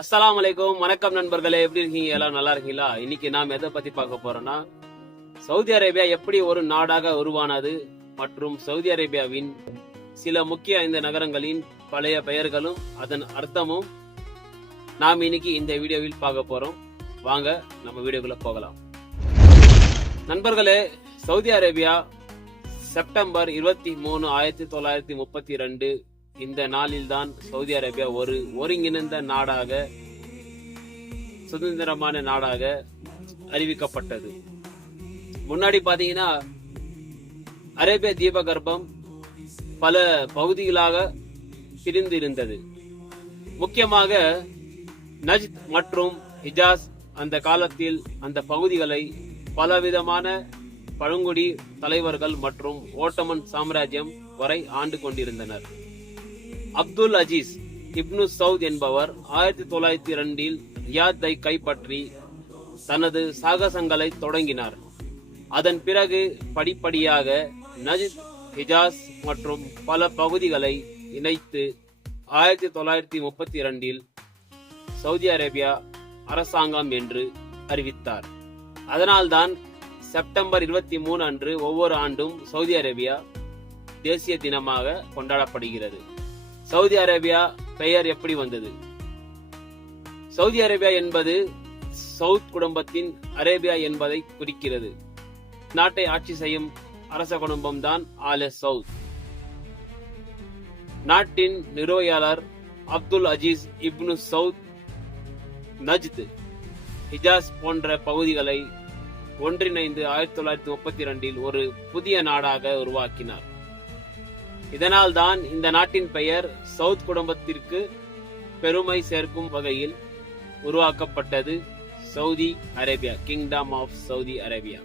அஸ்ஸலாமு அலைக்கும். வணக்கம் நண்பர்களே, எப்படி இருக்கீங்க? எல்லாம் நல்லா இருக்கீங்களா? இன்னைக்கு நாம் எதை பத்தி பார்க்க போறோம்னா, சவுதி அரேபியா எப்படி ஒரு நாடாக உருவானது மற்றும் சவுதி அரேபியாவின் சில முக்கிய 5 நகரங்களின் பழைய பெயர்களும் அதன் அர்த்தமும் நாம் இன்னைக்கு இந்த வீடியோவில் பார்க்க போறோம். வாங்க நம்ம வீடியோக்குள்ள போகலாம். நண்பர்களே, சவுதி அரேபியா செப்டம்பர் 23, 1932 இந்த நாளில்தான் சவுதி அரேபியா ஒரு ஒருங்கிணைந்த நாடாக, சுதந்திரமான நாடாக அறிவிக்கப்பட்டது. முன்னாடி பாத்தீங்கன்னா அரேபிய தீபகற்பம் பல பகுதிகளாக பிரிந்து இருந்தது. முக்கியமாக நஜ்த் மற்றும் ஹிஜாஸ் அந்த காலத்தில் அந்த பகுதிகளை பலவிதமான பழங்குடி தலைவர்கள் மற்றும் ஓட்டமன் சாம்ராஜ்யம் வரை ஆண்டு கொண்டிருந்தனர். அப்துல் அஜீஸ் இப்னு சவுத் என்பவர் 1902 ரியாத்தை கைப்பற்றி தனது சாகசங்களை தொடங்கினார். அதன் பிறகு படிப்படியாக நஜ்த், ஹிஜாஸ் மற்றும் பல பகுதிகளை இணைத்து 1932 சவுதி அரேபியா அரசாங்கம் என்று அறிவித்தார். அதனால்தான் செப்டம்பர் 23 அன்று ஒவ்வொரு ஆண்டும் சவுதி அரேபியா தேசிய தினமாக கொண்டாடப்படுகிறது. சவுதி அரேபியா பெயர் எப்படி வந்தது? சவுதி அரேபியா என்பது சவுத் குடும்பத்தின் அரேபியா என்பதை குறிக்கிறது. நாட்டை ஆட்சி செய்யும் அரச குடும்பம் தான் ஆலே சவுத். நாட்டின் நிறுவியாளர் அப்துல் அஜீஸ் இப்னு சவுத் நஜ்த், ஹிஜாஸ் போன்ற பகுதிகளை ஒன்றிணைந்து 1932 ஒரு புதிய நாடாக உருவாக்கினார். இதனால் தான் இந்த நாட்டின் பெயர் சவுத் குடும்பத்திற்கு பெருமை சேர்க்கும் வகையில் உருவாக்கப்பட்டது. Saudi Arabia, kingdom of Saudi Arabia.